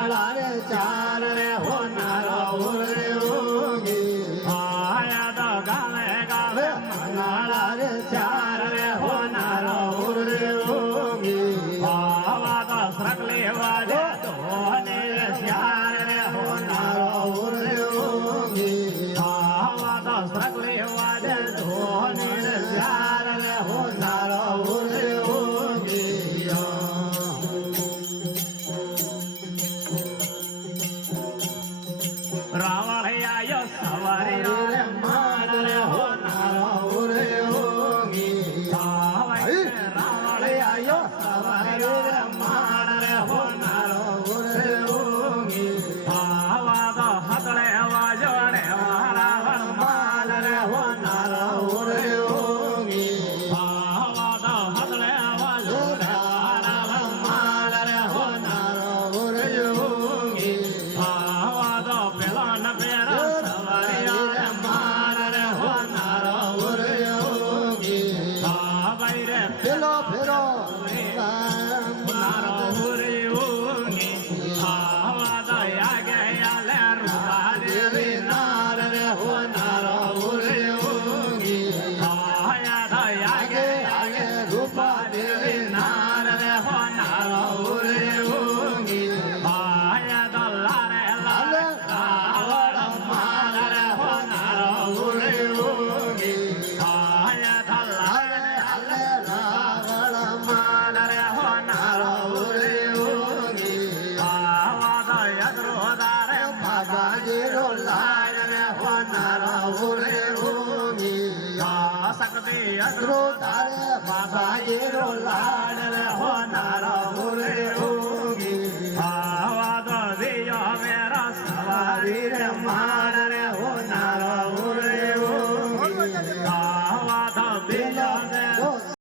મંગળા રે ચાર રે હોનારો ઉરે ઉગી આયા તો ગાવે ગાવે મંગળા રે ચાર રે હોનારો ઉરે ઉગી આવા તો સકલી વાજે ધોને ચાર રે હોનારો ઉરે ઉગી આવા તો સકલી વાજે ધોને ચાર રે હોનારો ઉરે ઉગી રાવણ આયો સવારે રે માર રે હોનારો ઉરે ઉગી રાવણ આયો સવારે રે માર રે હોનારો ઉરે ઉગી આવા તો હતળે વાજો રે રાવણ માલ રે હોનારો ઉરે ઉગી આવા તો હતળે વાજો રે રાવણ માલ રે હોનારો ઉરે ઉગી આવા તો પેલો ન પેરો સવારે રે માર રે હોનારો ઉરે ઉગી આ ભાઈ રે પેલો ફેરો નારો ઉરે ઉગી આવા તો આગે આલે રૂપારે રે નાર રે હોનારો ઉરે ઉગી આયા તો આગે આગે રૂપા દેવી નાર રે હોનારો ઉરે ઉગી આયા તો લારે લારે રાવણ માલ રે હોનારો ઉરે ઉગી આયા તો લારે હાલે રાવણ માલ રે હોનારો ઉરે ઉગી આવા તો યદ્રો દારે બાબાજીરો લાલ રે હોનારો ઉરે ઉગી આ શક્તિ યદ્રો રો તારે બાબાજીરો લાલ